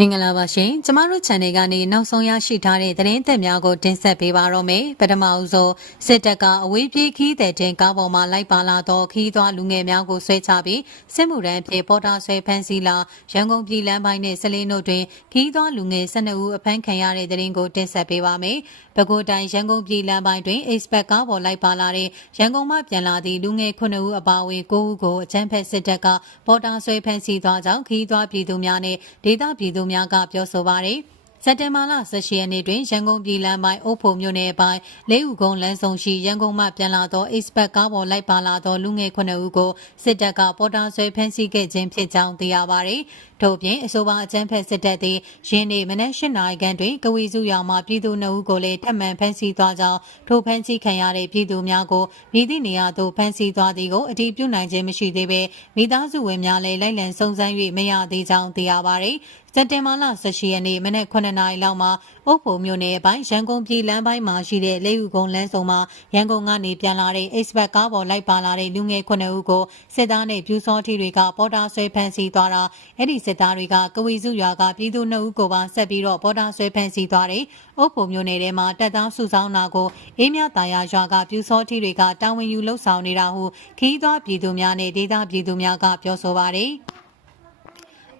မင်္ဂလာပါရှင်ကျမတို့ channel ကနေနောက်ဆုံးရရှိထားတဲ့သတင်းသက်များကိုတင်ဆက်ပေးပါတော့မယ်ပထမအဦးဆုံးစစ်တပ်ကအဝေးပြေးခီးတဲ့တင်ကားပေါ်မှာလိုက်ပါလာသောခီးသွားလူငယ်များကိုဆွဲချပြီးစစ်မှုထမ်းအဖြစ်ပေါ်တာဆွဲဖမ်းဆီးလာရန်ကုန်ပြည်လမ်းပိုင်းနဲ့စလင်းတို့တွင်ခီးသွားလူငယ်12ဦးအဖမ်းခံရတဲ့သတင်းကိုတင်ဆက်ပေးပါမယ်ပဲခူးတိုင်းရန်ကုန်ပြည်လမ်းပိုင်းတွင် expert ကားပေါ်လိုက်ပါလာတဲ့ရန်ကုန်မှပြန်လာသည့်လူငယ်9ဦးအပါအဝင်9ဦးကိုအကြမ်းဖက်စစ်တပ်ကပေါ်တာဆွဲဖမ်းဆီးသွားကြောင်းခီးသွားပြည်သူများနဲ့ဒေသပြည်သူများကပြောဆိုပါတယ်စက်တင်ဘာလ18ရက်နေ့တွင်ရန်ကုန်ပြည်လမ်းပိုင်းအုပ်ဖို့မြို့နယ်ပိုင်းလေးဦးကုန်းလမ်းဆောင်ရှိရန်ကုန်မှပြန်လာသော expert ကားပေါ်လိုက်ပါလာသောလူငယ်9ဦးကိုစစ်တပ်ကပေါ်တာဆွဲဖမ်းဆီးခဲ့ခြင်းဖြစ်ကြောင်းသိရပါတယ်။ထို့ပြင်အဆိုပါအကြမ်းဖက်စစ်တပ်သည်ယင်းနေ့မနက်၈နာရီခန့်တွင်ကဝီစုရွာမှပြည်သူ2ဦးကိုလည်းထပ်မံဖမ်းဆီးသွားကြောင်းထိုဖမ်းဆီးခံရတဲ့ပြည်သူများကိုမိသည့်နေရာသို့ဖမ်းဆီးသွားသည်ကိုအတည်ပြုနိုင်ခြင်းမရှိသေးဘဲမိသားစုဝင်များလည်းလိုက်လံစုံစမ်း၍မရသေးကြောင်းသိရပါတယ်။စက်တင်ဘာလ18ရက်နေ့မနက်9နာရီလောက်မှာအုပ်ဖို့မြို့နယ်ပိုင်းရန်ကုန်ပြည်လမ်းပိုင်းမှာရှိတဲ့လေးဦးကုန်းလမ်းစုံမှာရန်ကုန်ကနေပြန်လာတဲ့ expert ကားပေါ်လိုက်ပါလာတဲ့လူငယ်9ဦးကိုစစ်သားနဲ့ပြူစောထီတွေကပေါ်တာဆွဲဖမ်းဆီးသွားတာအဲ့ဒီစစ်သားတွေကကဝီစုရွာကပြည်သူ2ဦးကိုပါဆက်ပြီးတော့ပေါ်တာဆွဲဖမ်းဆီးသွားတယ်။အုပ်ဖို့မြို့နယ်ထဲမှာတပ်သားစုဆောင်းတာကိုအေးမြတာယာရွာကပြူစောထီတွေကတာဝန်ယူလှုပ်ဆောင်နေတာဟုခီးသွားပြည်သူများနဲ့ဒေသပြည်သူများကပြောဆိုပါတယ်။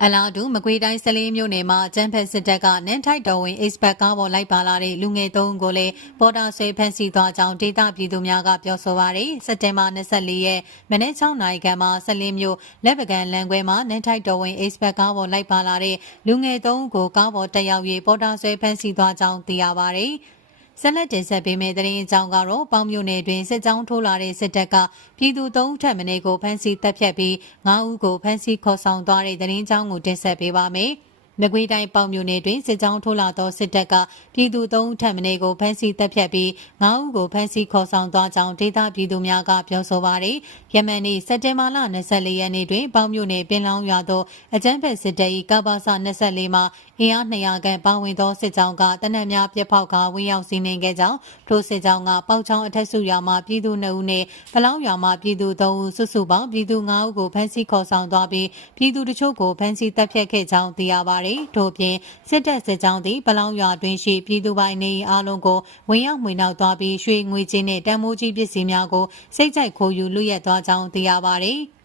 အလားတူမကွေးတိုင်းစလင်းမြို့နယ်မှာကျန်းဖက်စစ်တပ်ကနန်းထိုက်တော်ဝင် expert ကားပေါ်လိုက်ပါလာတဲ့လူငယ်3ဦးကိုလည်းပေါ်တာဆွဲဖမ်းဆီးသွားကြောင်းဒေသပြည်သူများကပြောဆိုပါတယ်။စက်တင်ဘာ24ရက်မနေ့6နာရီခန့်မှာစလင်းမြို့လက်ပကံလမ်းခွဲမှာနန်းထိုက်တော်ဝင် expert ကားပေါ်လိုက်ပါလာတဲ့လူငယ်3ဦးကိုကားပေါ်တက်ရောက်၍ပေါ်တာဆွဲဖမ်းဆီးသွားကြောင်းသိရပါတယ်။ဆက်လက်တင်ဆက်ပေးမယ့်သတင်းအကြောင်းကတော့ပေါင်မြို့နယ်တွင်စစ်ကြောင်းထိုးလာတဲ့စစ်တပ်ကပြည်သူ3ဦးထပ်မံကိုဖမ်းဆီးတပ်ဖြတ်ပြီး9ဦးကိုဖမ်းဆီးခေါ်ဆောင်သွားတဲ့သတင်းကြောင်းကိုတင်ဆက်ပေးပါမယ်။မကွေးတိုင်းပေါင်မြို့နယ်တွင်စစ်ကြောင်းထိုးလာသောစစ်တပ်ကပြည်သူ3ဦးထပ်မံကိုဖမ်းဆီးတပ်ဖြတ်ပြီး9ဦးကိုဖမ်းဆီးခေါ်ဆောင်သွားကြောင်းဒေသပြည်သူများကပြောဆိုပါတယ်။ယမန်နေ့စက်တင်ဘာလ24ရက်နေ့တွင်ပေါင်မြို့နယ်ပင်လောင်းရွာသို့အကြမ်းဖက်စစ်တပ်၏ကပ္ပစ24မှာအင်အား200ခန့်ပါဝင်သောစစ်ကြောင်းကတနက်များပြက်ဖောက်ကဝင်ရောက်စီးနှင်ခဲ့ကြောင်းထိုစစ်ကြောင်းကပေါက်ချောင်းအထက်စုရွာမှပြည်သူ2ဦးနှင့်ပလောင်းရွာမှပြည်သူ3ဦးစုစုပေါင်းပြည်သူ9ဦးကိုဖမ်းဆီးခေါ်ဆောင်သွားပြီးပြည်သူတချို့ကိုဖမ်းဆီးတပ်ဖြတ်ခဲ့ကြောင်းသိရပါတယ်။ထို့ပြင်စစ်တပ်စစ်ကြောင်းသည်ပလောင်းရွာတွင်ရှိပြည်သူပိုင်နေအားလုံးကိုဝင်ရောက်မှွေနှောက်သွားပြီးရွှေငွေကြေးနှင့်တန်မိုးကြီးပစ္စည်းများကိုစိတ်ကြိုက်ခိုးယူလူရက်သွားကြောင်းသိရပါတယ်။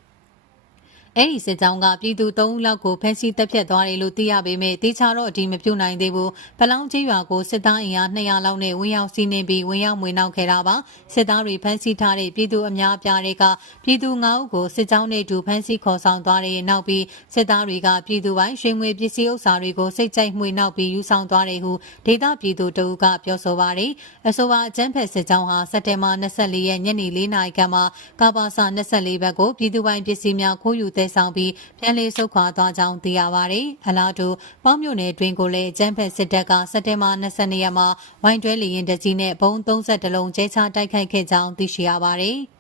အဲ့ဒီစစ်ကြောင်းကပြည်သူ3ဦးလောက်ကိုဖမ်းဆီးတပ်ဖြတ်သွားတယ်လို့သိရပေမဲ့တေချာတော့အဒီမပြုတ်နိုင်သေးဘူး။ပလောင်းကြီးရွာကိုစစ်သားအင်အား200လောက်နဲ့ဝင်ရောက်စီးနှင်ပြီးဝင်ရောက်မွေနှောက်ခဲ့တာပါ။စစ်သားတွေဖမ်းဆီးထားတဲ့ပြည်သူအများအပြားတွေကပြည်သူ9ဦးကိုစစ်ကြောင်းနဲ့အတူဖမ်းဆီးခေါ်ဆောင်သွားတဲ့နောက်ပြီးစစ်သားတွေကပြည်သူပိုင်းရွှေငွေပစ္စည်းဥစ္စာတွေကိုစိတ်ကြိုက်မှွေနှောက်ပြီးယူဆောင်သွားတယ်ဟုဒေသပြည်သူတို့ကပြောဆိုပါတယ်။အဆိုပါအကြမ်းဖက်စစ်ကြောင်းဟာစက်တင်ဘာ24ရက်ညနေ4နာရီခန့်မှာကပ္ပစ24ဘက်ကိုပြည်သူပိုင်းပစ္စည်းများခိုးယူဆောင်ပြီးပြန်လည်ဆုတ်ခွာသွားကြောင်းသိရပါတယ်။အလားတူပေါင်းမြို့နယ်တွင်ကိုလည်းကျန်းဖက်စစ်တပ်ကစက်တင်ဘာ22ရက်မှာဝိုင်းတွဲလေရင်တကြီးနဲ့ဘုံ32လုံးကျဲချတိုက်ခိုက်ခဲ့ကြောင်းသိရှိရပါတယ်။